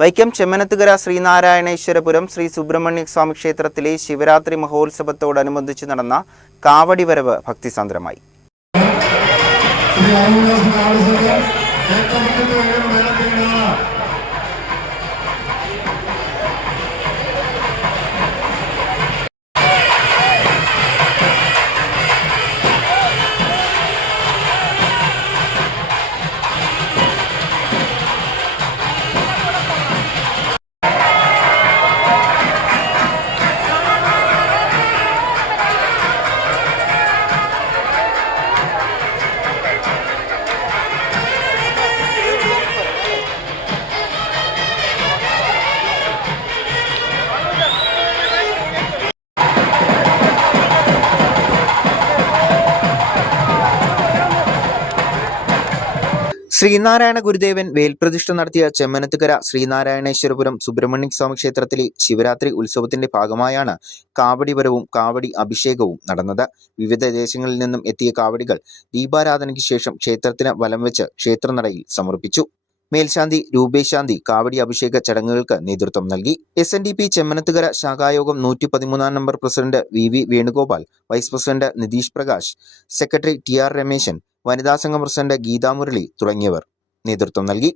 വൈക്കം ചെമ്മനത്തുകര ശ്രീനാരായണേശ്വരപുരം ശ്രീ സുബ്രഹ്മണ്യ സ്വാമി ക്ഷേത്രത്തിലെ ശിവരാത്രി മഹോത്സവത്തോടനുബന്ധിച്ച് നടന്ന കാവടി വരവ് ഭക്തിസാന്ദ്രമായി ശ്രീനാരായണ ഗുരുദേവൻ വേൽപ്രതിഷ്ഠ നടത്തിയ ചെമ്മനത്തുകര ശ്രീനാരായണേശ്വരപുരം സുബ്രഹ്മണ്യ സ്വാമി ക്ഷേത്രത്തിലെ ശിവരാത്രി ഉത്സവത്തിന്റെ ഭാഗമായാണ് കാവടി വരവും കാവടി അഭിഷേകവും നടന്നത്. വിവിധ ദേശങ്ങളിൽ നിന്നും എത്തിയ കാവടികൾ ദീപാരാധനയ്ക്ക് ശേഷം ക്ഷേത്രത്തിന് വലം വെച്ച് ക്ഷേത്രനടയിൽ സമർപ്പിച്ചു. മേൽശാന്തി രൂപേശാന്തി കാവടി അഭിഷേക ചടങ്ങുകൾക്ക് നേതൃത്വം നൽകി. S N D P Chemmanathukara ശാഖായോഗം നൂറ്റി പതിമൂന്നാം number president V V Venugopal vice president Nitheesh Prakash secretary T R Rameshan വനിതാ സംഘം പ്രസിഡന്റ് ഗീതാ മുരളി തുടങ്ങിയവർ നേതൃത്വം നൽകി.